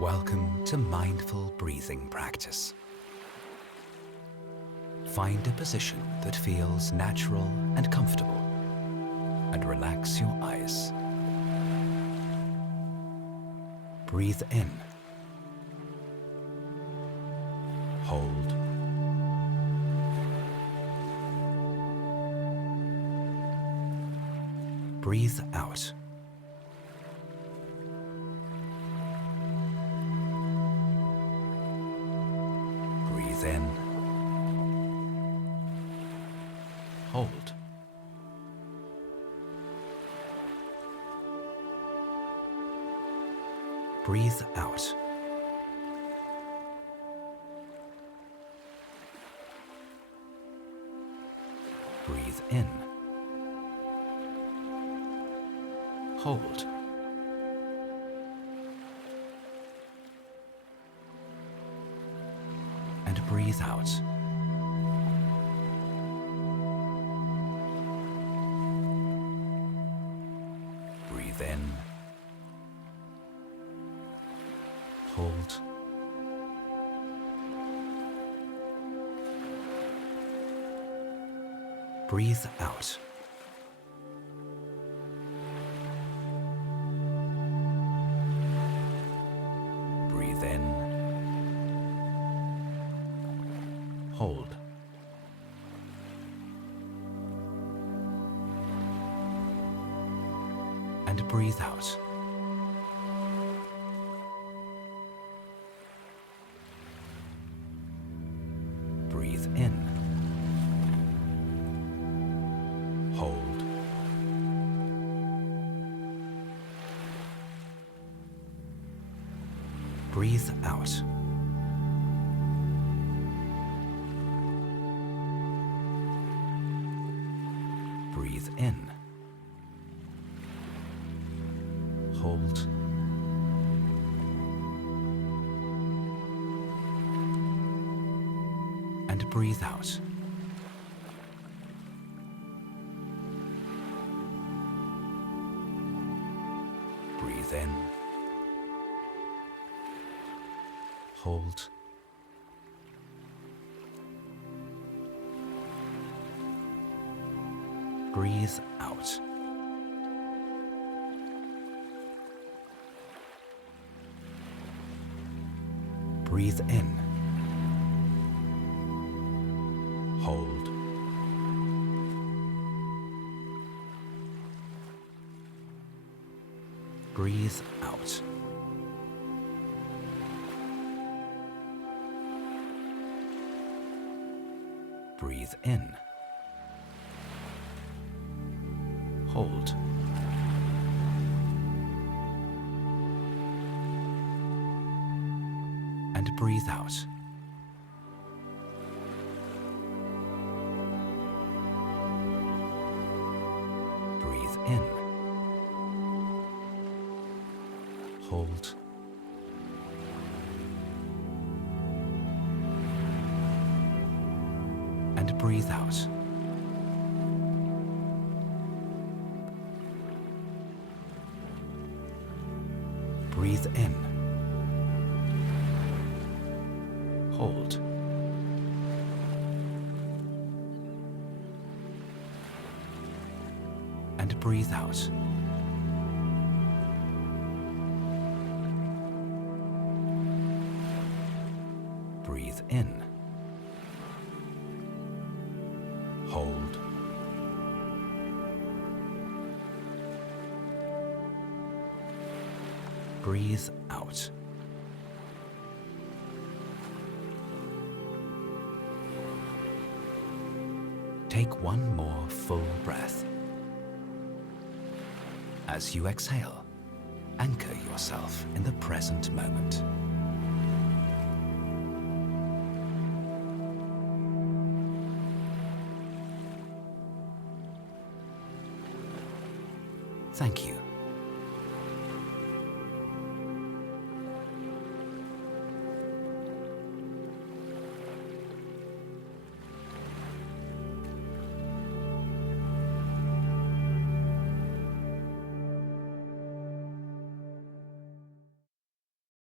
Welcome to mindful breathing practice. Find a position that feels natural and comfortable, and relax your eyes. Breathe in. Hold. Breathe out. Breathe in. Hold. Breathe out. Breathe in. Hold. And breathe out. Breathe in. Hold. Breathe out. Breathe in. Hold. And breathe out. Breathe in. Hold. Breathe out. Breathe in. Hold. And breathe out. Breathe in. Hold. Breathe out. Breathe in. Hold. Breathe out. Breathe in. Hold. And breathe out. Breathe in. Hold. And breathe out. Breathe in. Hold. And breathe out. Breathe in. Hold. Breathe out. Take one more full breath. As you exhale, anchor yourself in the present moment. Thank you